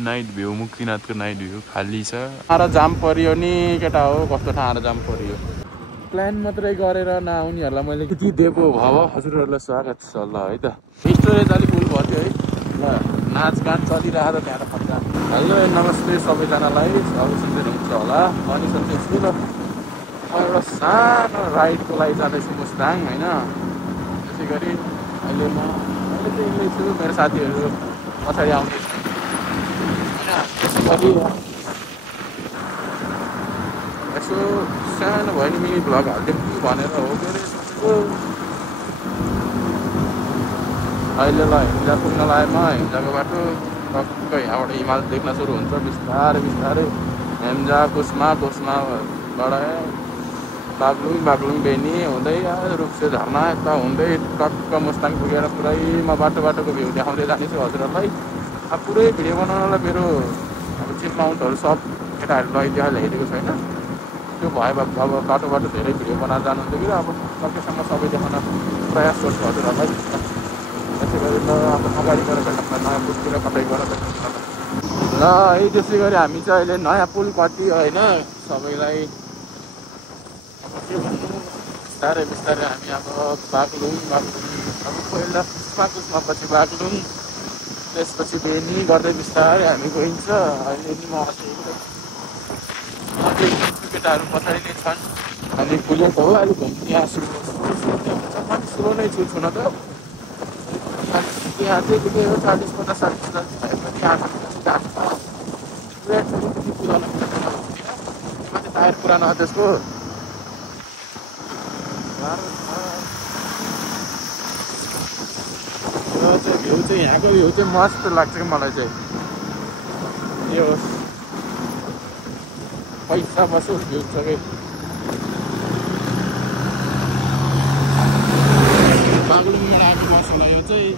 Night view मुक्तिनाथको night view खाली छ। आएर जाम परियो नि केटा हो, कस्तो ठाउँ जाम परियो। प्लान मात्रै गरेर नआउनेहरूलाई मैले यति दिएको भाव हजुरहरूलाई स्वागत छ ल है त। स्टोरेज अलिक फुल भयो थियो है ल, नाचगान चलिरहेको छ त्यहाँ त। हेलो नमस्ते सबैजनालाई, अब सुन्दै हुनुहुन्छ होला। अनि सोच्दैछु ल म एउटा सानो राइडको लागि जाँदैछु मुस्ताङ होइन। त्यसै गरी अहिले चाहिँ एक्लै छु, मेरो साथीहरू पछाडि आउँदैछु होइन। यसो सानो भयो नि मिनी भ्लग हालिदिउँ कि भनेर हो के अरे सोचेको। अहिले ल हिन्जा पुग्न लागेमा, हिन्जाको बाटो टक्क यहाँबाट हिमाल देख्न सुरु हुन्छ बिस्तारै बिस्तारै। हेम्जा कुस्माबाट बागलुङ बेनी हुँदै रुप्से झर्ना यता हुँदै टक्क मुस्ताङ पुगेर पुरै म बाटोको भ्यू देखाउँदै जानेछु हजुरहरूलाई। अब पुरै भिडियो बनाउनलाई मेरो अब चिप माउन्टहरू सब केटाहरू लैदिया ल्याइदिएको छैन। त्यो भयो अब बाटो धेरै भिडियो बनाएर जानुहुन्थ्यो कि अब सकेसम्म सबै देखाउन प्रयास गर्छु हजुरहरूलाई। त्यसै गरी ल अब अगाडि गएर भेट्न नयाँ पुलतिर कतै गएर ल है। त्यसै गरी हामी चाहिँ अहिले नयाँ पुल कति होइन सबैलाई अब के भन्नु, बिस्तारै बिस्तारै हामी अब बागलुङ अब पहिला कुस्मा बागलुङ त्यसपछि बेनी गर्दै बिस्तारै हामी गइन्छ। अहिले नि म अझै केटाहरू पछाडि नै छन्। हामी पुगेको हो अहिले घुम्नु यहाँ स्लो नै छु छुन त। यहाँ चाहिँ के हो 40-50 भए पनि टायर पुरानो हो त्यसको। भ्यू चाहिँ यहाँको भ्यू चाहिँ मस्त लाग्छ कि मलाई चाहिँ। यो पैसा बसोस भ्यू छ कि बागलुङबाट आएको बस होला यो चाहिँ।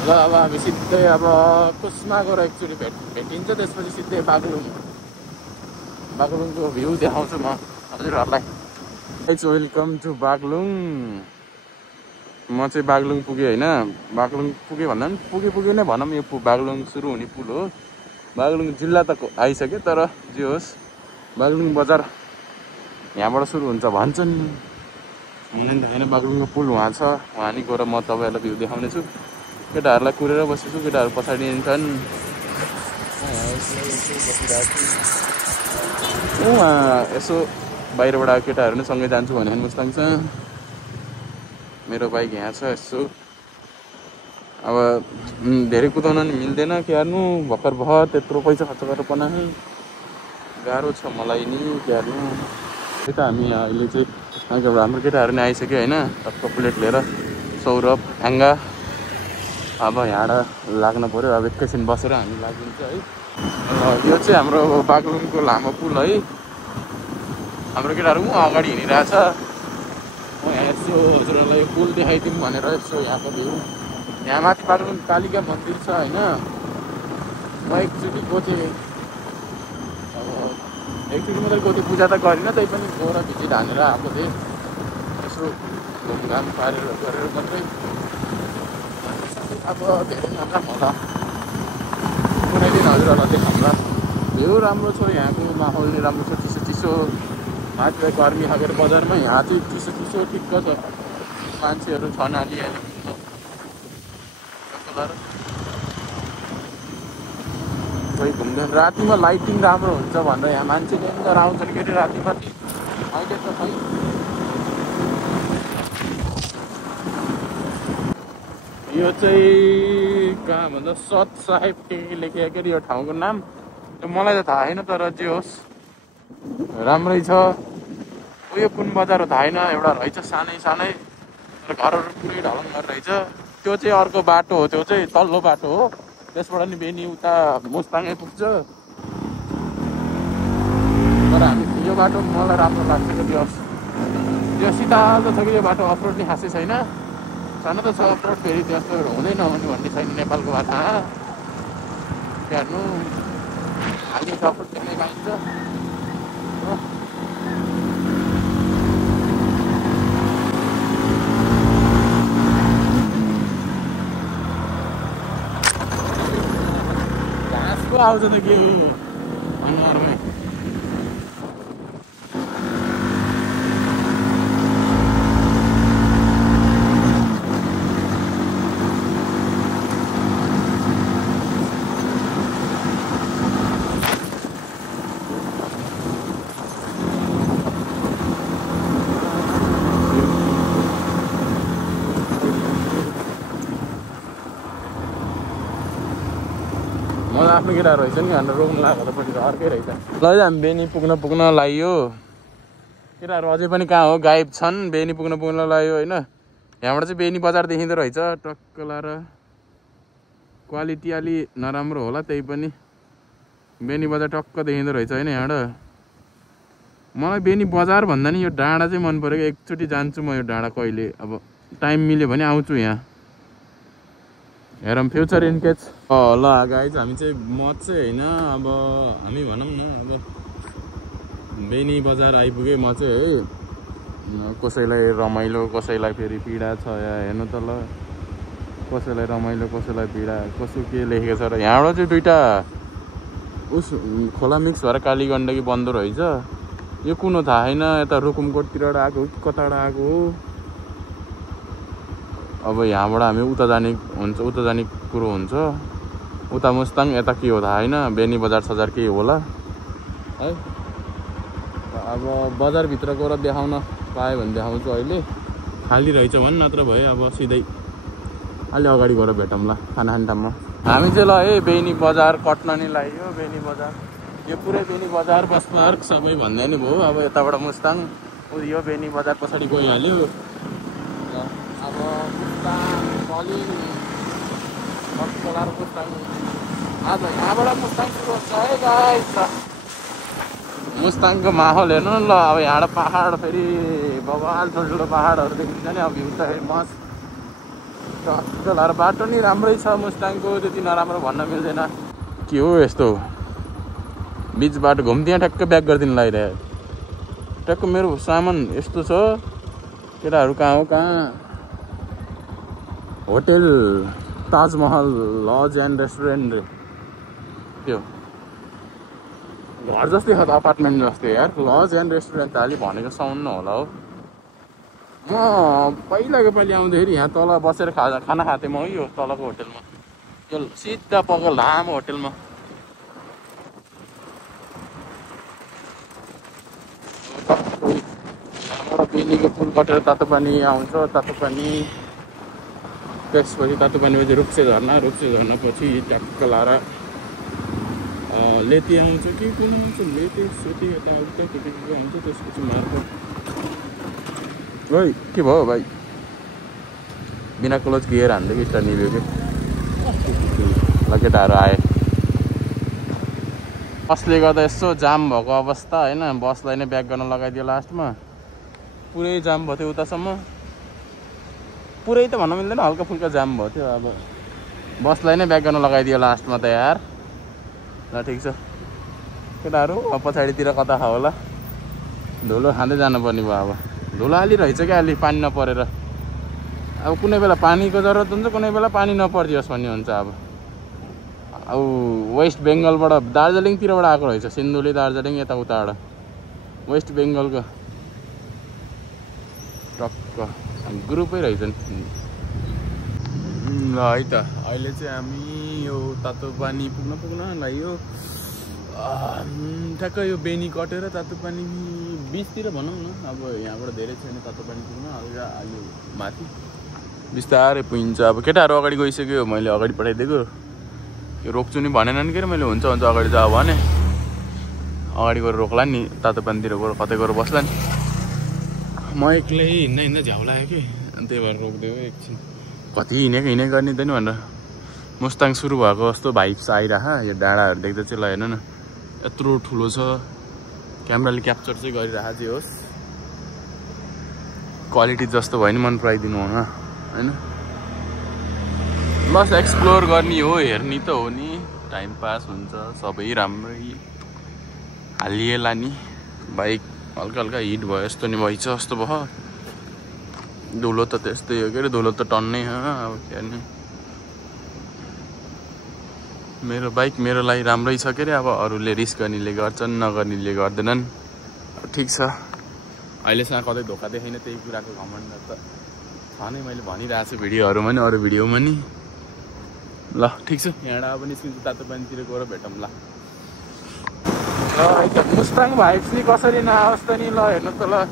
ल अब हामी सिधै अब कुस्मा गएर एकचोटि भेटिन्छ, त्यसपछि सिधै बागलुङको भ्यू देखाउँछु म हजुरहरूलाई। Welcome to Baglung. म चाहिँ बागलुङ पुगेँ होइन। बागलुङ पुगेँ भन्दा पनि पुगे नै भनौँ, यो बागलुङ सुरु हुने पुल हो। बागलुङ जिल्ला त आइसक्यो, तर जे होस् बागलुङ बजार यहाँबाट सुरु हुन्छ भन्छन्। होइन बागलुङको पुल वहाँ छ, वहाँ नि गएर म तपाईँहरूलाई भ्यू देखाउने छु। केटाहरूलाई कुरेर बसेछु, केटाहरू पछाडि हिँड्छन्। उहाँ यसो बाहिरबाट आएको केटाहरू नै सँगै जान्छु भने मुस्ताङ छ। मेरो बाइक यहाँ छ। यसो अब धेरै कुदाउन नि मिल्दैन क्यार्नु, भर्खर त्यत्रो पैसा खर्च गरेर बनाएँ, गाह्रो छ मलाई नि क्यार्नु। त्यही त हामी अहिले चाहिँ हाम्रो केटाहरू नै आइसक्यो होइन। टक्क प्लेट लिएर सौरभ ह्याङ्गा अब यहाँबाट लाग्न पऱ्यो। अब एकैछिन बसेर हामी लागिन्छ है। यो चाहिँ हाम्रो बागलुङको लामो पुल है। हाम्रो केटाहरू अगाडि हिँडिरहेछ। म यहाँ यसो हजुरहरूलाई यो पुल देखाइदिउँ भनेर यसो यहाँको भ्यू। यहाँ माथि बागलुङ कालिका मन्दिर छ होइन। म एकचोटि गएको थिएँ, अब एकचोटि मात्रै गएको थिएँ, पूजा त गरिनँ, तै पनि गएर भिजिट हानेर आएको थिएँ। यसो घुमघाम पारेर गरेर मात्रै। अब धेरै नजाम होला, कुनै दिन हजुरहरूलाई देखाउँला। भ्यू राम्रो छ, यहाँको माहौल नि राम्रो छ, चिसो माथि गर्मी खाएर बजारमा, यहाँ चाहिँ चिसो ठिक्क छ। मान्छेहरू छन् अलिअलि कोही घुम्दैन। रातिमा लाइटिङ राम्रो हुन्छ भनेर यहाँ मान्छे डेन्जर आउँछन् के अरे रातिमा। अहिले त खै यो चाहिँ कहाँ भन्दा सत साहेब के लेखेको अरे यो ठाउँको नाम, त्यो मलाई त थाहा छैन, तर जे होस् राम्रै छ। उयो कुन बजार हो थाहा छैन, एउटा रहेछ सानै तर घरहरू पुरै ढलङ गरेर रहेछ। त्यो चाहिँ अर्को बाटो हो, त्यो चाहिँ तल्लो बाटो हो, त्यसबाट नि बेनी उता मुस्ताङै पुग्छ। तर हामी यो बाटो मलाई राम्रो लाग्छ कि त्यो सिधा त छ कि यो बाटो अफरोड नि खासै छैन, सानो त छ अफरोड, फेरि त्यस्तो हुँदै नहुने भन्ने छैन नेपालको बाटोमा। हेर्नु अहिले अफरोड देख्नै पाइन्छ। आउँछ त के हो अनुहारमै। आफ्नो केटाहरू रहेछ नि भनेर रोक्नु लाग्दाखेरि त अर्कै रहेछ। ल हामी बेनी पुग्न लाग्यो। केटाहरू अझै पनि कहाँ हो, गायब छन्। बेनी पुग्न लाग्यो होइन। यहाँबाट चाहिँ बेनी बजार देखिँदो रहेछ टक्क लाएर। क्वालिटी अलि नराम्रो होला त्यही पनि। बेनी बजार टक्क देखिँदो रहेछ होइन यहाँबाट। मलाई बेनी बजार भन्दा नि यो डाँडा चाहिँ मन पऱ्यो। एकचोटि जान्छु म यो डाँडा कहिले, अब टाइम मिल्यो भने आउँछु यहाँ। हेरौँ फ्युचर इनकेस। ल गाइज हामी चाहिँ म चाहिँ होइन, अब हामी भनौँ न अब बेनी बजार आइपुगेँ म चाहिँ है। कसैलाई रमाइलो कसैलाई फेरि पीडा छ या हेर्नु त ल। कसैलाई रमाइलो कसैलाई पीडा, कसो के लेखेको छ र। यहाँबाट चाहिँ दुइटा खोला मिक्स भएर काली गण्डकी बन्दो रहेछ। यो कुन हो थाहा छैन, यता रुकुमकोटतिरबाट आएको हो कि कताबाट आएको हो। अब यहाँबाट हामी उता जाने कुरो हुन्छ। उता मुस्ताङ, यता के हो थाहा होइन। बेनी बजार सजार के होला है। अब बजारभित्र गएर देखाउन पाएँ भने देखाउँछु। अहिले खाली रहेछ भने, नत्र भए अब सिधै अलि अगाडि गएर भेटौँला खाना खाने ठाउँमा। हामी चाहिँ ल है बेनी बजार कट्न नि लाग्यो। बेनी बजार यो पुरै बेनी बजार बस पार्क सबै भन्दा नि भयो। अब यताबाट मुस्ताङ, यो बेनी बजार पछाडि गइहाल्यो। अब मुस्ताङ आज यहाँबाट मुस्ताङ सुरु हुन्छ है गाइस। मुस्ताङको माहौल हेर्नु न ल। अब यहाँबाट पहाड फेरि बवाल ठुल्ठुलो पहाडहरू देखिन्छ नि। अब भ्यू त मस्त टक्क लाएर। बाटो नि राम्रै छ मुस्ताङको, त्यति नराम्रो भन्न मिल्दैन। के हो यस्तो बिच बाटो घुम्दिया ठ्याक्क ब्याक गरिदिनु लागिरहेको। ट्याक्क मेरो सामान यस्तो छ। केटाहरू कहाँ हो, कहाँ hotel Taj Mahal laws and restaurant. त्यो घर जस्तै छ त, अपार्टमेन्ट जस्तै यार। लज एन्ड रेस्टुरेन्ट त अलि भनेको साउन्ड होला हो। म पहिलाको पालि आउँदाखेरि यहाँ तल बसेर खाना खाएको थिएँ म यो तलको होटेलमा। यो सिधा पगल लामो होटेलमा। यहाँबाट बेनीको पुल कटेर तातो पानी आउँछ। तातो पानी त्यसपछि तातो पानीपछि रुप्से झर्ना पछि ट्याक्क लाएर लेती आउँछ कि कुन आउँछ, लेती सेती यताउता के आउँछ। त्यसपछि मार्फत भाइ के भयो भाइ, बिना क्लोज गियर हान्दै कि स्टार निभ्यो कि। ल केटाहरू आए। बसले गर्दा यसो जाम भएको अवस्था होइन। बसलाई नै ब्याक गर्न लगाइदियो लास्टमा। पुरै जाम भयो थियो उतासम्म। पुरै त भन्न मिल्दैन, हल्का फुल्का जाम भयो थियो। अब बसलाई नै ब्याक गर्न लगाइदियो लास्टमा त यार। ल ठिक छ केटाहरू, अब पछाडितिर कता खा होला। धुलो खाँदै जानुपर्ने भयो। अब धुलो अलि रहेछ क्या, अलि पानी नपरेर। अब कुनै बेला पानीको जरुरत हुन्छ, कुनै बेला पानी नपरिदियोस् भन्ने हुन्छ। अब वेस्ट बेङ्गलबाट दार्जिलिङतिरबाट आएको रहेछ। सिन्धुली दार्जिलिङ यताउताबाट वेस्ट बेङ्गलको टक्क ग्रुपै रहेछ नि। ल है त अहिले चाहिँ हामी यो तातो पानी पुग्न लाग्यो। ठ्याक्क यो बेनी कटेर तातो पानी बिचतिर भनौँ न। अब यहाँबाट धेरै छैन तातो पानी पुग्न, हल्का अलि माथि बिस्तारै पुगिन्छ। अब केटाहरू अगाडि गइसक्यो, मैले अगाडि पठाइदिएको। यो रोक्छु नि भनेन नि के, मैले हुन्छ अगाडि जाऊ भने अगाडि गएर रोक्ला नि। तातो पानीतिर गएर कतै गएर बस्ला नि। म एक्लै हिँड्दा झ्याउ लाग्यो कि, अनि त्यही भएर रोकिदियो एकछिन। कति हिँडेको गर्ने त नि भनेर। मुस्ताङ सुरु भएको जस्तो भाइब्स आइरह। यो डाँडाहरू देख्दा चाहिँ ल हेर्नु न, यत्रो ठुलो छ। क्यामेराले क्याप्चर चाहिँ गरिरहेको चाहिँ होस्। क्वालिटी जस्तो भयो नि मन पराइदिनु हुन होइन। बस एक्सप्लोर गर्ने हो, हेर्ने त हो नि। टाइम पास हुन्छ, सबै राम्रै हालिएला नि। बाइक हल्का हल्का हिट भयो जस्तो नि भइछ जस्तो भयो। धुलो त त्यस्तै हो के अरे, धुलो त टन्नै अब के गर्ने। मेरो बाइक मेरो लागि राम्रै छ के अरे। अब अरूले रिस्क गर्नेले गर्छन्, नगर्नेले गर्दैनन्। ठिक छ, अहिलेसम्म कतै धोका देखाइन, त्यही कुराको घमण्ड त छ नै। मैले भनिरहेको छु भिडियोहरूमा नि, अरू भिडियोमा नि। ल ठिक छ, यहाँबाट अब निस्किन्छु, तातो पानीतिर गएर भेटौँ ल। मुस्ताङ भाइब्स नि कसरी नआओस् त नि ल। हेर्नु त ल,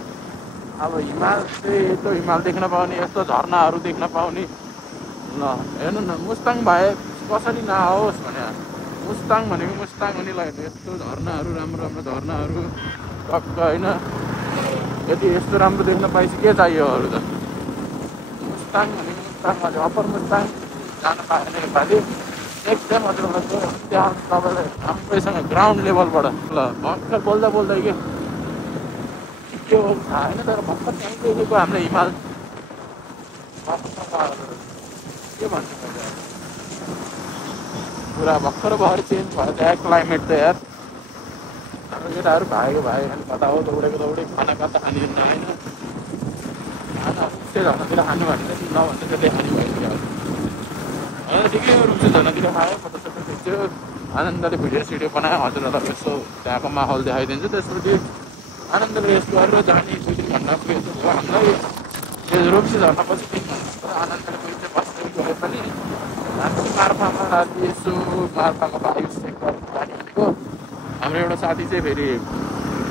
अब हिमाल चाहिँ यस्तो हिमाल देख्न पाउने, यस्तो झरनाहरू देख्न पाउने ल। हेर्नु न, मुस्ताङ भाइब्स कसरी नआओस् भने। मुस्ताङ भनेको मुस्ताङ हो नि ल। यस्तो झरनाहरू, राम्रो राम्रो झरनाहरू टक्क होइन। यदि यस्तो राम्रो देख्न पाइन्छ के चाहियो अरू त। मुस्ताङ भनेको मुस्ताङ, अझै अप्पर मुस्ताङ जान पाएन योपालि। नेक्स्ट टाइम हजुर त्यहाँ तपाईँलाई राम्रैसँग ग्राउन्ड लेभलबाट ल। भर्खर बोल्दा बोल्दा के हो थाहा होइन, तर भर्खर त्यहीँ देखेको हाम्रो हिमाल के भन्नु पुरा भर्खर भएर चेन्ज भयो त्यहाँ क्लाइमेट त यार। हाम्रो केटाहरू भागेको कता हो दौडेको दौडे, खाना कता खाने होइन। खाना रुप्से झरनातिर खानु भने नभन्दा त्यसले खाने भइसक्यो। होइन ठिकै हो, रुप्से झरनातिर खायो, फोटोसोटो खिच्यो, आनन्दले भिडियो सिडियो बनायो। हजुरहरूलाई यसो त्यहाँको माहौल देखाइदिन्छु। त्यसपछि आनन्दले रेस्ट गरेर जाने 2-3 घन्टा पुगेको भयो हामीलाई। त्यो रुप्से झर्नापछि 3 घन्टा आनन्दले पुगिन्छ बस्दै गए पनि। हामी मार्फामा राति यसो मार्फाको भाइब्स चेक गर्नु जाने भनेको। हाम्रो एउटा साथी चाहिँ फेरि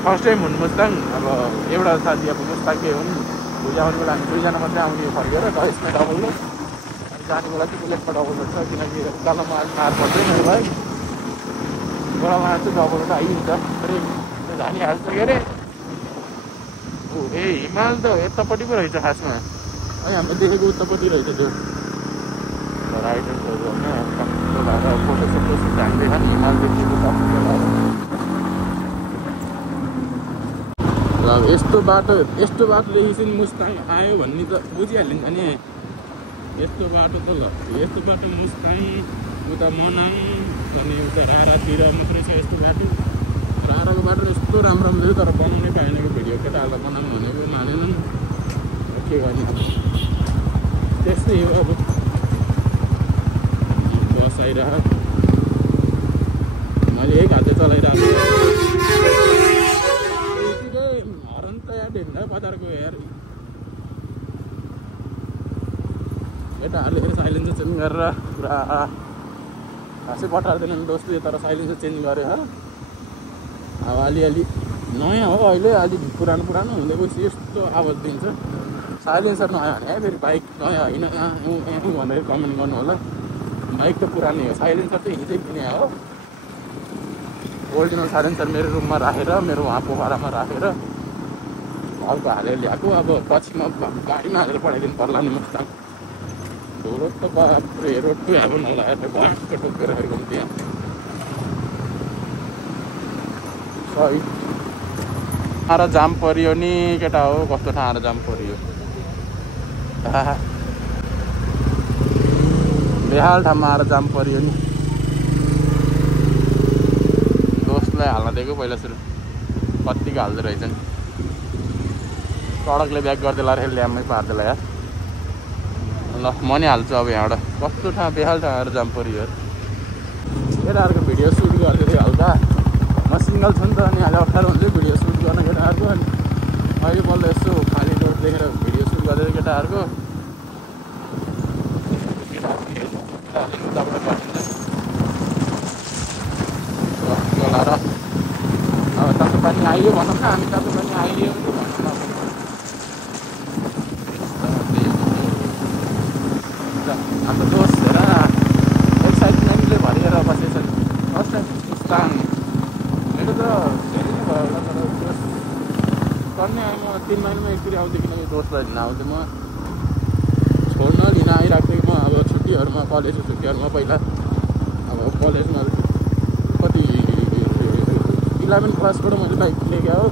फर्स्ट टाइम हुनु मुस्ताङ। अब एउटा साथी अब मुस्ताङकै हुन्, पूजा आउने बेला हामी 2जना मात्रै आउने फर्केर यसमा डबल लोड। अनि जाने बेला चाहिँ बुलेटमा डबल लोड छ, किनकि उकालोमा अलिक मार पर्दैन मेरो भाइ। गोलामा चाहिँ डबल लोड आइन्छ, त्यो जानिहाल्छ के अरे। ए हिमाल त यतापट्टि पो रहेछ खासमा, है हामीले देखेको उतापट्टि रहेछ त्यो राइडर्सहरू होइन। कस्तो भएर फोटोसोटो झाँक्दैछ नि हिमाल देखेको सबैको लागि। ल यस्तो बाटोदेखि चाहिँ मुस्ताङ आयो भन्ने त बुझिहालिन्छ नि। यस्तो बाटो त ल, यस्तो बाटो मुस्ताङ, उता मनाङ, अनि उता रारातिर मात्रै छ यस्तो बाटो। राराको बाटो यस्तो राम्रो राम्रो तर बनाउनै पाएनको भिडियो केटाहरूलाई बनाउनु भनेको मानेनन्। के गर्ने त्यस्तै हो अब। बस आइरह, मैले एक हातले चलाइरहेको हरन त यार ढेन्डा बजारको यार। केटाहरूले साइलेन्सर चेन्ज गरेर पुरा खासै बटार्दैनन् दोस्तले, तर साइलेन्सर चेन्ज गरे हो। अब अलिअलि नयाँ हो अहिले, अलिक पुरानो हुँदै गएपछि यस्तो आवाज दिन्छ। साइलेन्सर नयाँ भने है फेरि बाइक नयाँ होइन भनेर कमेन्ट गर्नु होला। बाइक त पुरानै हो, साइलेन्सर चाहिँ हिजै किने हो। ओरिजिनल साइलेन्सर मेरो रुममा राखेर, मेरो वहाँ पोखरामा राखेर अर्को हालेर ल्याएको। अब पछि म गाडीमा हालेर पठाइदिनु पर्ला नि मुस्ताङ। रोड त बाप्रे, रोड टु हेभन होला भयङ्कर टोकेर गएको त्यहाँ। सही ठाँडा जाम परियो नि केटा हो, कस्तो ठाँडा जाम परियो। बेहाल ठाउँमा आएर जाम परियो नि। दोस्तलाई हाल्न दिएको पहिला सुरु, कत्तिको हाल्दो रहेछन्। सडकले ब्याक गरिदिएला र ल्याम्मै पारिदिएला यार। ल म नि हाल्छु अब यहाँबाट। कस्तो ठाउँ बेहाल ठाउँ आएर जाम परियो यार। केटाहरूको भिडियो सुट गरिदियो हल्का, म सिङ्गल छु नि त, अनि अहिले अप्ठ्यारो हुन्छ भिडियो सुट गर्न केटाहरूको। अनि अहिले बल्ल यसो खाली रोड देखेर भिडियो सुट गरिदियो केटाहरूको। चलाएर अब तातो पानी आइयो भनौँ न, हामी तातो पानी आइयो भनौँ न। हाम्रो दोस्त हेर एक्साइटमेन्टले भरिएर बसेछ। फर्स्ट टाइम मुस्ताङ मेरो त धेरै नै भयो होला, तर दोस्त गर्ने आएँ। म 3 महिनामा एकचोटि आउँथेँ, किनकि दोस्तलाई लिन आउँथेँ। म छोड्न लिन आइरहेको थिएँ। म अब छुट्टीहरूमा, कलेजको छुट्टीहरूमा पहिला अब कलेजमा कति 11 क्लासबाट मैले बाइक लिएको हो।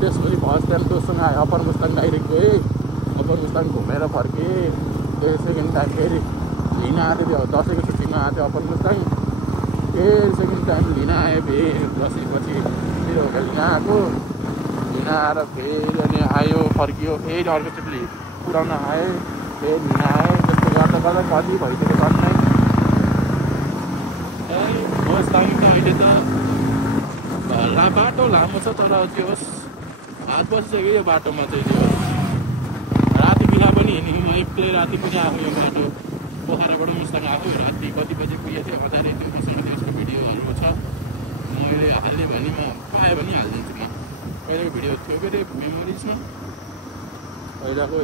त्यसपछि फर्स्ट टाइम दोस्तसँग आएँ, अप्पर मुस्ताङ डाइरेक्ट गएँ। अप्पर मुस्ताङ घुमेर फर्केँ। फेरि सेकेन्ड टाइम फेरि लिन आएको थियो, दसैँको छुट्टीमा आएको थियो अप्पर मुस्ताङ। फेरि सेकेन्ड टाइम लिन आएँ, फेरि दसैँपछि फेरि होटल लिन आएको। लिन आएर फेरि अनि आयो फर्कियो, फेरि अर्कोचोटि पुऱ्याउन आएँ, फेरि लिन आएँ। त्यस्तो गर्दा गर्दा कति भइसक्यो झन् नै। अहिले त बाटो लामो छ तर त्यो हात बसिसक्यो यो बाटोमा चाहिँ त्यो राति बेला पनि हिँड्यो म एक्लै राति पनि आएको यो बाटो पोखराबाट मुस्ताङ आएको राति कति बजी पुगेको थियो मजाले त्यो मसँग त्यसको भिडियोहरू छ मैले हाल्ने भने म पाएँ भने हालिदिन्छु म पहिलाको भिडियो थियो के अरे मेमोरिजमा पहिलाको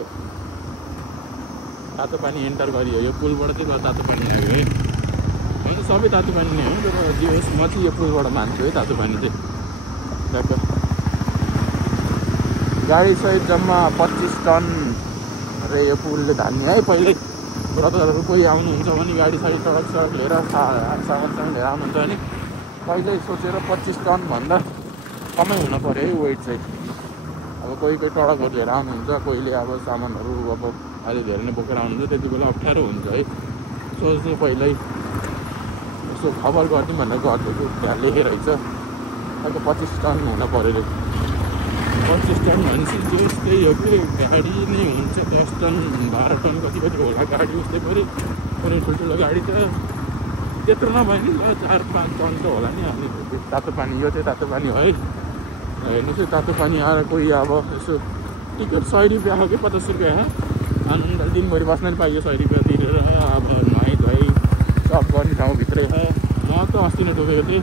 तातो पानी एन्टर गरियो यो पुलबाट चाहिँ तातो पानी आयो है होइन सबै तातो पानी नै हो तर जे होस् म चाहिँ यो पुलबाट मान्छु है तातो पानी चाहिँ ट्याक्क गाडी सहित जम्मा 25 टन रे यो पुलले धान्ने है पहिल्यै ब्रदरहरू कोही आउनुहुन्छ भने गाडी साडी सडक लिएर सामान लिएर आउनुहुन्छ भने पहिल्यै सोचेर 25 टन भन्दा कमै हुन पऱ्यो है वेट चाहिँ अब कोही टडकहरू लिएर आउनुहुन्छ कोहीले अब सामानहरू अब अहिले धेरै नै बोकेर आउनुहुन्छ त्यति बेला अप्ठ्यारो हुन्छ है सोच्ने पहिल्यै यसो खबर गरिदिउँ भनेर गरिदिएको त्यहाँ लेखेर रहेछ अहिले 25 टन हुन पऱ्यो अरे 25 टन भनेपछि जो त्यही हो कि गाडी नै हुन्छ 10 टन 12 टन कति होला गाडी उस्तै पऱ्यो कुनै ठुल्ठुलो गाडी त त्यत्रो नभए नि ल 4-5 टन त होला नि अनि तातो पानी यो चाहिँ तातो पानी हो है हेर्नु चाहिँ तातो पानी आएर कोही अब यसो टिकट 100 रुपियाँ हो कि 50 रुपियाँ हो अनि दिनभरि बस्न नि पाइयो 100 रुपियाँ तिरेर अब नुहाइ धुवाइ सब गर्ने ठाउँभित्रै म त अस्ति नै डुबेको थिएँ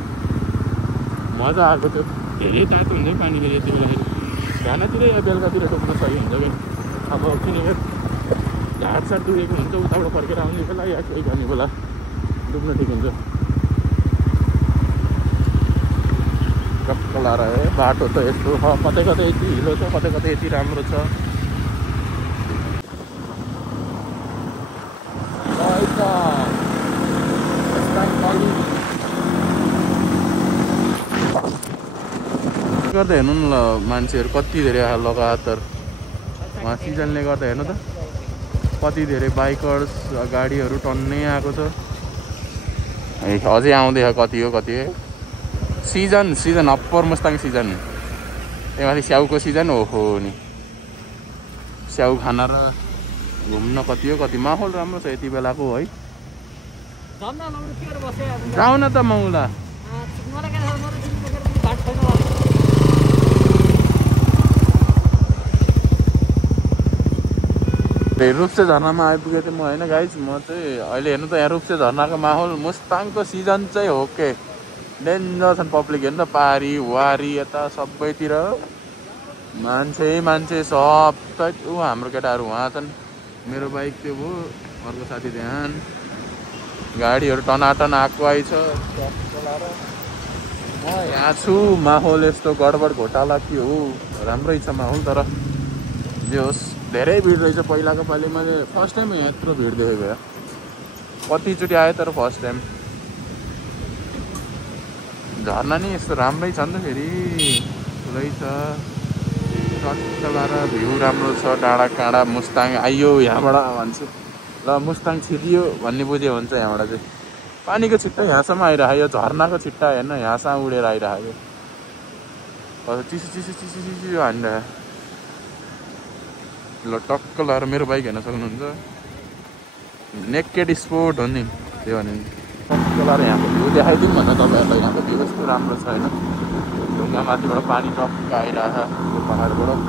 मजा आएको थियो धेरै तातो हुन्छ पानी फेरि यति बेला घानातिरै या बेलुकातिर डुब्न सही हुन्छ कि अब किनकि घाटसाट डुबेको हुन्छ उताबाट फर्केर आउने बेला या केही गर्ने बेला डुब्न ठिक हुन्छ टक्क लाएर है बाटो त यस्तो कतै कतै यति हिलो छ कतै कतै यति राम्रो छ गर्दा हेर्नु न ल मान्छेहरू कति धेरै लगातार उहाँ सिजनले गर्दा हेर्नु त कति धेरै बाइकर्स गाडीहरू टन्नै आएको छ अझै आउँदैछ कति हो सिजन अप्पर मुस्ताङ सिजन त्यहाँमाथि स्याउको सिजन ओहो नि स्याउ खाना र घुम्न कति हो कति माहौल राम्रो छ यति बेलाको है जाऊ न त मौला रूपसे झरनामा आइपुगेको थिएँ म होइन गाइज म चाहिँ अहिले हेर्नु त यहाँ रूपसे झरनाको माहौल मुस्ताङको सिजन चाहिँ हो के डेन्जर छन् पब्लिक हेर्नु त पारी वारी यता सबैतिर मान्छे सब ऊ हाम्रो केटाहरू उहाँ छन् मेरो बाइक त्यो भयो अर्को साथी त्यहाँ गाडीहरू टनाटन आएको आइछ म यहाँ छु माहौल यस्तो गडबड घोटाला के हो राम्रै छ माहौल तर जे होस् धेरै भिड रहेछ पहिलाको पालि मैले फर्स्ट टाइम यहाँ यत्रो भिड देखेको भए कतिचोटि आएँ तर फर्स्ट टाइम झर्ना नि यस्तो राम्रै छ नि त फेरि ठुलै छ टक्क लाएर भ्यू राम्रो छ डाँडा काँडा मुस्ताङ आइयो यहाँबाट भन्छु ल मुस्ताङ छिरियो भन्ने बुझ्यो हुन्छ यहाँबाट चाहिँ पानीको छिट्टा यहाँसम्म आइरहेको यो झर्नाको छिट्टा हेर्न यहाँसम्म उडेर आइरहेको चिसो चिसो चिसो चिसो हानिरहेको ल टक्क लाएर मेरो बाइक हेर्न सक्नुहुन्छ नेकेड स्पोट हो नि त्यो भने टक्क लाएर यहाँको भ्यू देखाइदिउँ भनेर तपाईँहरूलाई यहाँको भ्यू यस्तो राम्रो छ होइन ढुङ्गा माथिबाट पानी टक्क आइरहेको छ त्यो पहाडबाट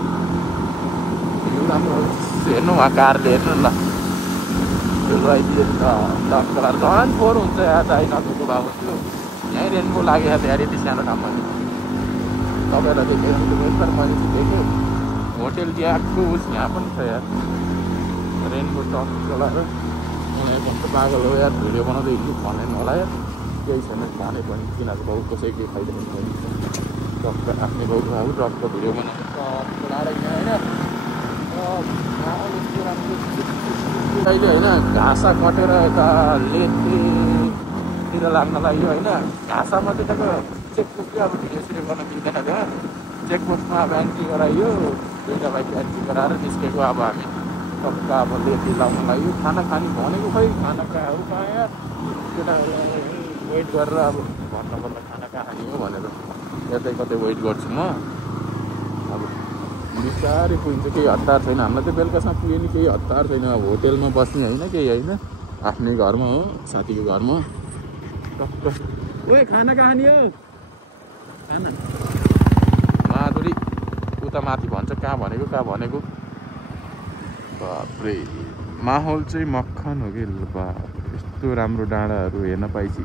भ्यू राम्रो हेर्नु उहाँ कारले हेर्नु ल आइदियो टक्क लाएर झन् फोहोर हुन्छ यहाँ त आइनगएको भए हुन्थ्यो यहीँ रेनको लागेको छ यहाँ यति सानो ठाउँमा तपाईँहरूलाई देखेर यस्तो मैले देखेँ होटेल दिएको उस यहाँ पनि छ यार रेनको टक्क लाएर उनीहरू भन्छ पागल हो यार भिडियो बनाउँदै हिँड्नु भनेन होला यार केही छैन भने पनि तिनीहरू बाउ कसै केही खाइदिनु पनि टक्क आफ्नै बाउको अब टक्क भिडियो बनाउँछ टक्क लाएर होइन अहिले होइन घाँसा कटेर यता लेतिर लाग्न लाग्यो होइन घाँसामा चाहिँ त्यहाँको चेकपोस्ट अब भिडियो सिडियो गर्न मिल्दैन त्यहाँ चेकपोस्टमा अब एन्ट्री गराइयो दुईवटा बाइक एन्ट्री गराएर निस्केको अब हामी टक्क अब लेती लाउनु लाग्यो खाना खाने भनेको खै खाना कहाँहरू कहाँ यार केटाहरू वेट गरेर अब भन्नुपर्ने खाना कहाँ खाने हो भनेर यतै कतै वेट गर्छु म अब बिस्तारै पुगिन्छ केही हतार छैन हामीलाई त बेलुकासम्म पुग्यो नि केही हतार छैन अब होटेलमा बस्ने होइन केही होइन आफ्नै घरमा हो साथीको घरमा टक्क ओए खाना कहाँ नि हो खाना माधुरी उता माथि भन्छ कहाँ भनेको बाप्रे माहौल चाहिँ मक्खन हो कि बाप यस्तो राम्रो डाँडाहरू हेर्न पाइछि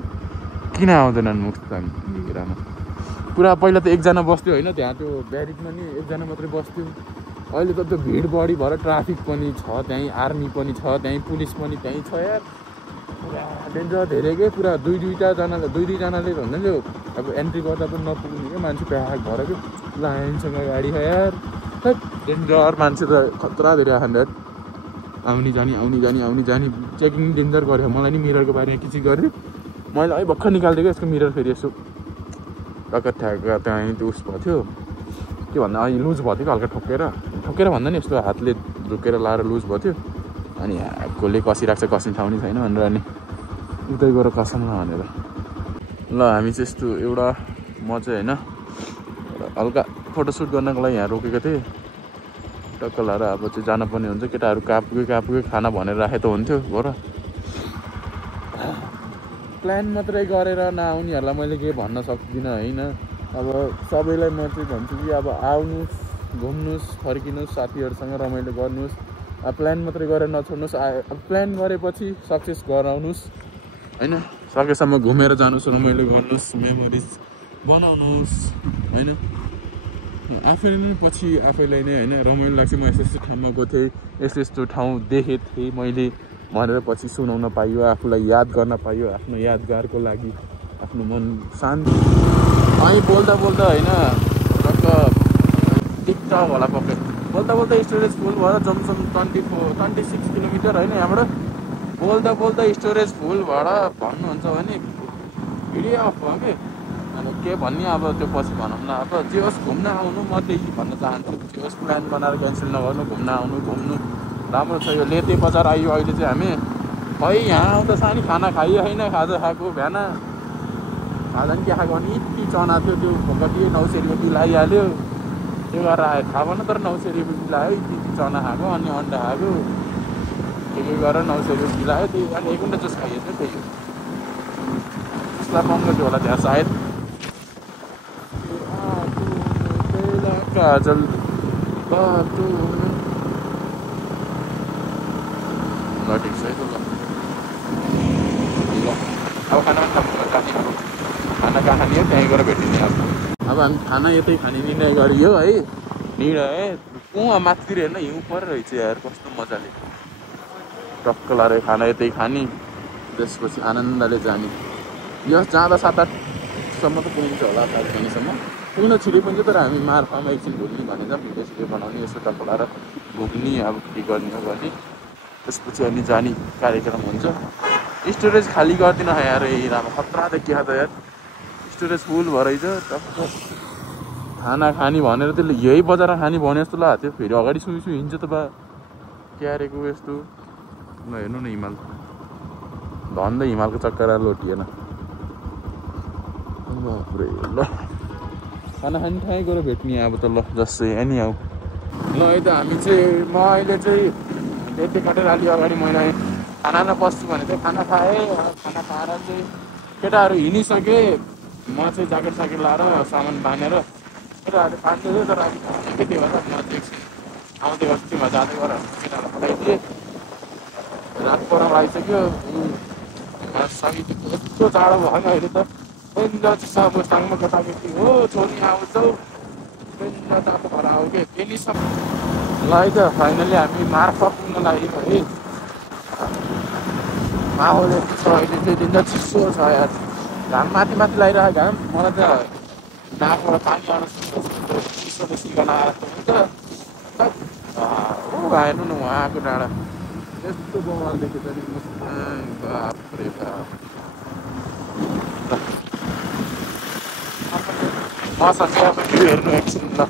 किन आउँदैनन् मुक्ताङ घेरामा पुरा पहिला त एकजना बस्थ्यो होइन त्यहाँ त्यो ब्यारिकमा नि एकजना मात्रै बस्थ्यो अहिले त त्यो भिड बढी भएर ट्राफिक पनि छ त्यहीँ आर्मी पनि छ त्यहीँ पुलिस पनि त्यहीँ छ यार पुरा डेन्जर धेरै के पुरा दुई दुईजनाले भन्दा नि अब एन्ट्री गर्दा पनि नपुग्ने क्या मान्छे प्याक भएर क्या लाइनसँग गाडी छ यार डेन्जर मान्छे त खतरा धेरै आखान यार आउने जाने चेकिङ डेन्जर गऱ्यो मलाई नि मिररको बारेमा किची गरेँ मैले है भर्खर निकालिदिएको यसको मिरर फेरि यसो टक्क ठ्याक्क त्यहाँ त्यो उस भएको थियो के भन्दा अहिले लुज भएको थियो हल्का ठोकेर भन्दा नि यस्तो हातले झुकेर लाएर लुज भयो थियो अनि कसले कसिरहेको छ कस्ने ठाउँ नि छैन भनेर अनि उतै गएर कसम न भनेर ल हामी चाहिँ यस्तो एउटा म चाहिँ होइन हल्का फोटोसुट गर्नको लागि यहाँ रोकेको थिएँ टक्क लाएर अब चाहिँ जानुपर्ने हुन्छ केटाहरू कापुकै खाना भनेर राखे त हुन्थ्यो हो र प्लान मात्रै गरेर नआउनेहरूलाई मैले के भन्न सक्दिनँ होइन अब सबैलाई म चाहिँ भन्छु कि अब आउनुहोस् घुम्नुहोस् फर्किनुहोस् साथीहरूसँग रमाइलो गर्नुहोस् अब प्लान मात्रै गरेर नछोड्नुहोस् अब प्लान गरेपछि सक्सेस गराउनुहोस् होइन सकेसम्म घुमेर जानुहोस् रमाइलो गर्नुहोस् मेमोरिज बनाउनुहोस् होइन आफैले नै पछि आफैलाई नै होइन रमाइलो लाग्छ म यस्तो ठाउँमा गएको थिएँ यस्तो ठाउँ देखेको थिएँ मैले भनेर पछि सुनाउन पाइयो आफूलाई याद गर्न पाइयो आफ्नो यादगारको लागि आफ्नो मन शान्ति अनि बोल्दा होइन टक्क टिकटक होला पक्कै बोल्दा स्टोरेज फुल भएर जमसम 26 किलोमिटर होइन यहाँबाट बोल्दा स्टोरेज फुल भएर भन्नुहुन्छ भने भिडियो अफ भयो कि अनि के भन्ने अब त्यो पछि भनौँ न अब जे होस् घुम्न आउनु म त्यही भन्न चाहन्छु जे होस् प्लान बनाएर क्यान्सल नगर्नु घुम्नु राम्रो छ यो लेते बजार आयो अहिले चाहिँ हामी खै यहाँ आउँदा सानी खाना खाइयो होइन खाजा खाएको बिहान खाजा नि के खाएको भने यति चना थियो त्यो कति 900 रुपियाँ बिल आइहाल्यो त्यो गरेर आयो थाहा भएन तर 900 रुपियाँ बिल आयो यति चना खाएको अनि अन्डा खाएको के गरेर 900 रुपियाँ बिल आयो त्यही अनि 1 घन्टा जस खाइएको थियो त्यही त्यसलाई महँगो थियो होला त्यहाँ सायद काजल बाटो ल ठिक छ है त ल अब खाना कहाँ खाने हो त्यहीँ गएर भेटिने अब हामी खाना यतै खाने निर्णय गरियो है निर्णय कुवा माथितिर हेर्न हिउँ परेर रहेछ यार कस्तो मजाले टक्क लाएर खाना यतै खाने त्यसपछि आनन्दले जाने यस जाँदा 7-8 सम्म त पुगिन्छ होला 7 सम्म पुग्न छिटै पुग्छ तर हामी मार्फामा एकछिन घुम्ने भनेर भिडियो बनाउने यसो टक्क लाएर घुम्ने अब के गर्ने हो गर्ने त्यसपछि अनि जाने कार्यक्रम हुन्छ स्टोरेज खाली गरिदिन यार एरियामा खतरा देखिया त यार स्टोरेज फुल भएछ टक्क खाना खाने भनेर त्यसले यही बजारमा खाने भने जस्तो लाग्यो थियो फेरि अगाडि सुई हिँड्छ त बा क्यारेको यस्तो ल हेर्नु न हिमाल धन्दै हिमालको चक्कर लोटिएन ल खाना खाने ठाउँ गएर भेट्ने अब त ल जस्तै एनी आऊ ल है त हामी चाहिँ म अहिले चाहिँ त्यति काटेर अलि अगाडि मैले खाना बस्छु भने चाहिँ खाना खाएँ खाना खाएर चाहिँ केटाहरू हिँडिसके म चाहिँ ज्याकेट लाएर सामान बाँधेर केटाहरू खाँदै तर के थियो होला म चाहिँ आउँदै गर्छु तिमीहरू जाँदै गर केटाहरूलाई पठाइदिएँ रात पराउ आइसक्यो सकिदिएको यस्तो जाडो भयो नि अहिले त मुस्ताङमा केटाकेटी हो छोरी आउँछौ तातो भएर आऊ के केही सब ल है त फाइनली हामी मार्फा पुग्न लाग्यो है माहौल यस्तो छ अहिले चाहिँ दिन चिसो छ यार घाम माथि लगाइरहेको घाम मलाई त नाकबाट पानी आउन चिसोले सिर्गन आएको हुन्छ हेर्नु न उहाँको डाँडा यस्तो बवाल देखेछ नि बाफ्रे बाफ मसँग अब भ्यू हेर्नु एकछिन ल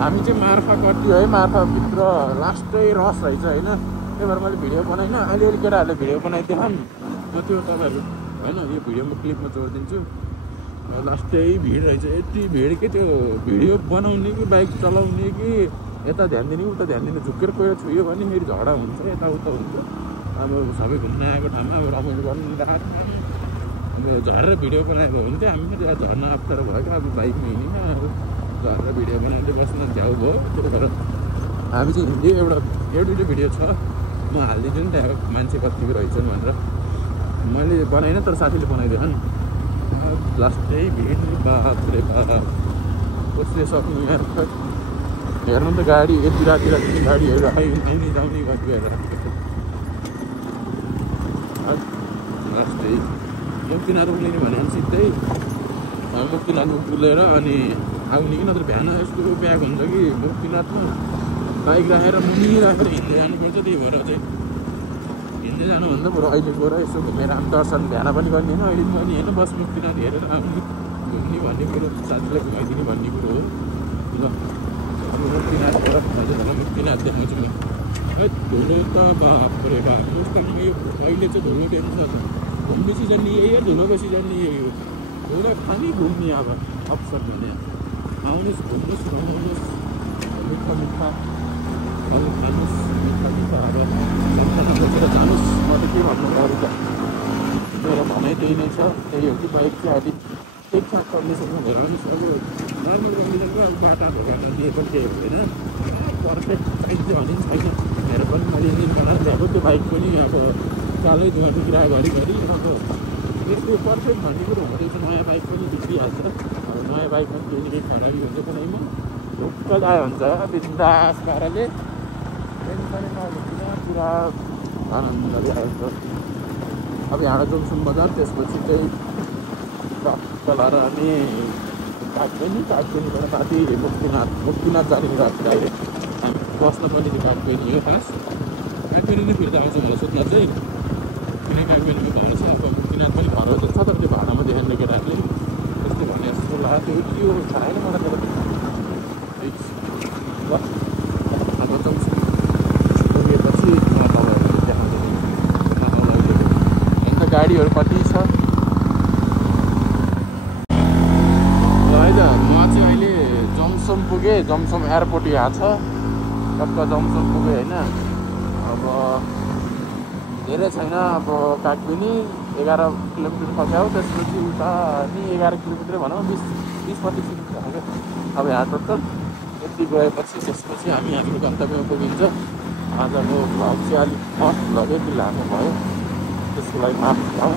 हामी चाहिँ मार्फा कट्यो है मार्फाभित्र लास्टै रस रहेछ होइन त्यही भएर मैले भिडियो बनाइनँ। अलिअलि केटाहरूले भिडियो बनाइदिएन नि म त्यो तपाईँहरू होइन यो भिडियो म क्लिपमा जोडिदिन्छु। लास्टै भिड रहेछ, यति भिड कि त्यो भिडियो बनाउने कि बाइक चलाउने कि यता ध्यान दिने कि उता ध्यान दिने झुक्केर कोही छुयो भने फेरि झगडा हुन्छ, यताउता हुन्छ। अब सबै घुम्न आएको ठाउँमा अब रमाइलो गर्नु अब झरेर भिडियो बनाएको भने चाहिँ हामी त्यहाँ झर्न अप्ठ्यारो भयो क्या। अब बाइकमा हिँड्यौँ अब झरेर भिडियो बनाउँदै बस्न झ्याउ भयो। त्यही भएर हामी चाहिँ हिँड्यो। एउटा भिडियो छ म हालिदिन्छु नि त्यहाँ मान्छे कतिको रहेछन् भनेर। मैले बनाइनँ तर साथीले बनाइदिएन नि। लास्टै भिड बाप रे बाप कसले सक्नु यहाँ हेर्नु त गाडी यति राति गाडीहरू आउने जाउने गरिदिएर लास्टै मुक्तिनाथ उक्लिने भने सिधै मुक्तिनाथ उक्लेर अनि आउने कि नत्र बिहान यस्तो ब्याग हुन्छ कि मुक्तिनाथमा बाइक राखेर मुनि राखेर हिँड्दै जानुपर्छ। त्यही भएर चाहिँ हिँड्दै जानुभन्दा बरु अहिले गएर यसो घुमेर आम दर्शन बिहान पनि गर्ने होइन। अहिले पनि होइन बस मुक्तिनाथ हेरेर आउने घुम्ने भन्ने कुरो साथीलाई घुमाइदिने भन्ने कुरो हो ल। अब मुक्तिनाथबाट हजुर मुक्तिनाथ देखाउँछु म। है धुलो त बाफ्रे बाप कस्तो यो अहिले चाहिँ धुलो टेन्सन घुम्ने सिजन यही हो, धुलोको सिजन यही हो। धुलो खाने घुम्ने अब अवसर भने आउनुहोस् घुम्नुहोस् रमाउनुहोस् मिठा मिठा खानु खानुहोस् मिठा मिठा अब बसेर जानुहोस्। म त के भन्नु अरू त मेरो भनाइ त्यही नै छ। त्यही हो कि बाइक चाहिँ अलिक ठिकठाक कन्डिसनमा भएर पनि अब नर्मल कन्डिसनको अब बाटाहरू गर्न दिए पनि केही हुँदैन। पर्फेक्ट चाहिन्छ भने पनि छैन। मेरो पनि मैले इन्जिन बनाएर ल्याएको त्यो बाइक पनि अब चालै धुवा टुक्रा घरिघरि अब त्यस्तो पर्फेक्ट भन्ने कुरो हुँदैछ। नयाँ बाइक पनि बिग्रिहाल्छ। अब नयाँ बाइकमा केही न केही खराबी हुन्छ कुनैमा ढुक्क आयो हुन्छ बिन्दास पाराले टेन्सनै नलिकन पुरा आनन्दले आउँछ। अब यहाँ जङ्सन बजार त्यसपछि चाहिँ टक्क लाएर हामी कागबेनीबाट माथि मुक्तिनाथ जाने कुरा डाइरेक्ट हामी बस्न पनि त्यो कागबेनी हो। खास कागबेनी नै फिर्ता आउँछ मलाई सोध्न चाहिँ किन कागबेनीमा भन्नु छ। अब मुक्तिनाथ पनि घर जस्तो छ तर त्यो भाडामा देखाउने केटाहरूले त्यस्तो भने जस्तो लाग्यो। त्यो थाहा छैन मलाई तर ल अब जङ्सन पुगेपछि म तपाईँहरूले देखाउँदै अन्त गाडीहरू कति छ जमसम पुगेँ। जमसम एयरपोर्ट यहाँ छ टक्क जमसम पुगेँ होइन। अब धेरै छैन। अब कागबेनी 11 किलोमिटर सक्यो। त्यसपछि उता नि 11 किलोमिटर भनौँ 20-25 किलोमिटर सक्यो। अब यहाँ टोटल यति गएपछि त्यसपछि हामी हाम्रो गन्तव्यमा पुगिन्छ। आजको भ्लग चाहिँ अलिक फर्स्ट भ्लग यति लामो भयो, त्यसको लागि माफ भयो।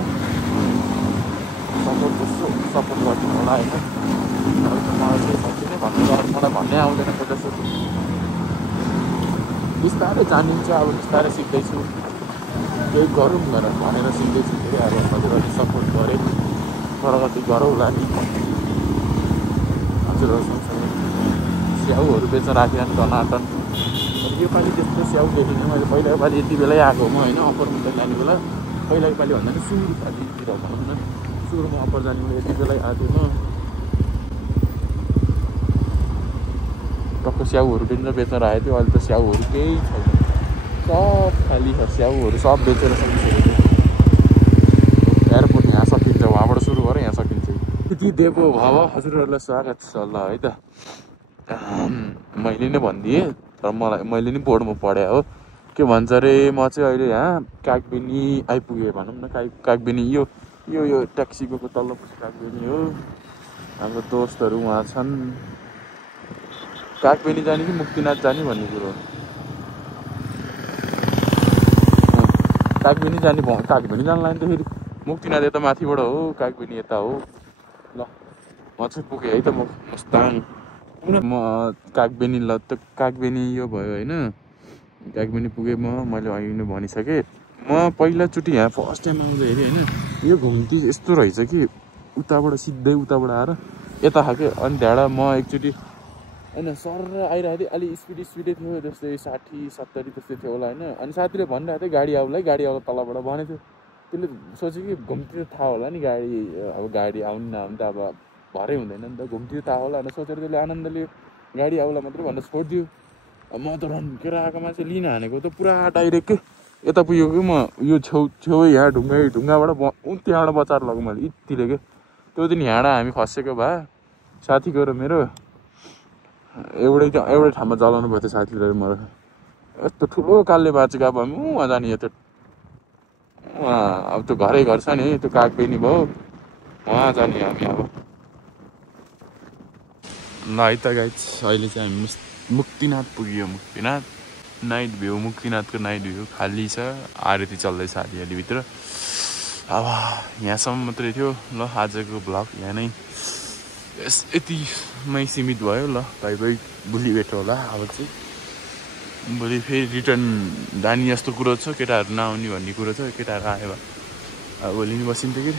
सपोर्ट गरिदिनु होला होइन। मलाई केही सकिने भन्नु मलाई भन्नै आउँदैन जस्तो बिस्तारै जानिन्छ। अब बिस्तारै सिक्दैछु केही गरौँ भनेर सिक्दैछु। फेरि अब हजुरहरूले सपोर्ट गरेँ प्रगति गरौँ होला नि। हजुरहरू सँगसँगै स्याउहरू बेच्न राखिरहनु टनाटन। योपालि त्यस्तो स्याउ देखिनँ मैले। पहिलाको पालि यति बेलै आएको म होइन अप्पर मुन्टान जाने बेला। पहिलाको पालि भन्दा पनि सुरु पालितिर भनौँ न सुरुमा अप्पर जाने बेला यति बेलै आएको थिएँ म। टक्क स्याउहरू पनि बेच्न राखेको थियो। अहिले त स्याउहरू केही छैन, सब खाली छ। स्याउहरू सब बेचेर सकिसकेको थियो। एयरपोर्ट यहाँ सकिन्छ, वहाँबाट सुरु गरेर यहाँ सकिन्छ। यति दिएको भाव हजुरहरूलाई स्वागत छ ल है त। मैले नै भनिदिएँ तर मैले नि बोर्डमा पढेँ हो। के भन्छ अरे म चाहिँ अहिले यहाँ कागबेनी आइपुगेँ भनौँ न। कागबेनी यो ट्याक्सीको तल्लोपछि कागबेनी हो। हाम्रो दोस्तहरू उहाँ छन्। कागबेनी जाने कि मुक्तिनाथ जाने भन्ने कुरो हो। कागबेनी जाने कागबेनी जानु लाग्यो त फेरि मुक्तिनाथ यता माथिबाट हो, कागबेनी यता हो। ल म चाहिँ पुगेँ है त। म मुस्ताङ म कागबेनी ल त कागबेनी यो भयो होइन। कागबेनी पुगेँ मैले अहिले भनिसकेँ। म पहिलाचोटि यहाँ फर्स्ट टाइम आउँदाखेरि होइन यो घुम्ती यस्तो रहेछ कि उताबाट सिधै उताबाट आएर यता खाएको। अनि त्यहाँबाट म एकचोटि होइन सर आइरहेको थिएँ। अलिक स्पिडै थियो जस्तै 60-70 त्यस्तै थियो होला होइन। अनि साथीले भनिरहेको थियो गाडी आउला तलबाट भनेको थियो। त्यसले सोच्यो कि घुम्ती थाहा होला नि गाडी अब गाडी आउनु नआउनु त अब भरै हुँदैन नि त। घुम्ती थाहा होला भनेर सोचेर त्यसले आनन्दले गाडी आउला मात्रै भनेर छोडिदियो। म त रन्केर आएको मान्छे लिन हानेको त पुरा डाइरेक्ट के यता पुगेको कि म यो छेउ यहाँ ढुङ्गाबाट त्यहाँबाट बचाएर लगेँ मैले यतिले के त्यो दिन हिँडा हामी खसेको भए साथीको र मेरो एउटै ठाउँमा जलाउनु पर्थ्यो साथीले र मेरो यस्तो ठुलो कालले बाँचेको अब हामी उहाँ जाने त्यो अब त्यो घरै घर छ नि त्यो कागबेनी भयो उहाँ जाने हामी अब ल है त गाइज अहिले चाहिँ हामी मुक्तिनाथ पुग्यो मुक्तिनाथ नाइट भ्यू मुक्तिनाथको नाइट भ्यू खाली छ आरती चल्दैछ अलिअलिभित्र अब यहाँसम्म मात्रै थियो ल आजको भ्लग यहाँ नै यतिमै सीमित भयो ल भाइ भाइ भोलि भेटौँ होला अब चाहिँ भोलि फेरि रिटर्न जाने जस्तो कुरो छ केटाहरू नआउने भन्ने कुरो छ केटाहरू आयो अब भोलि नि बसिन्थ्यो कि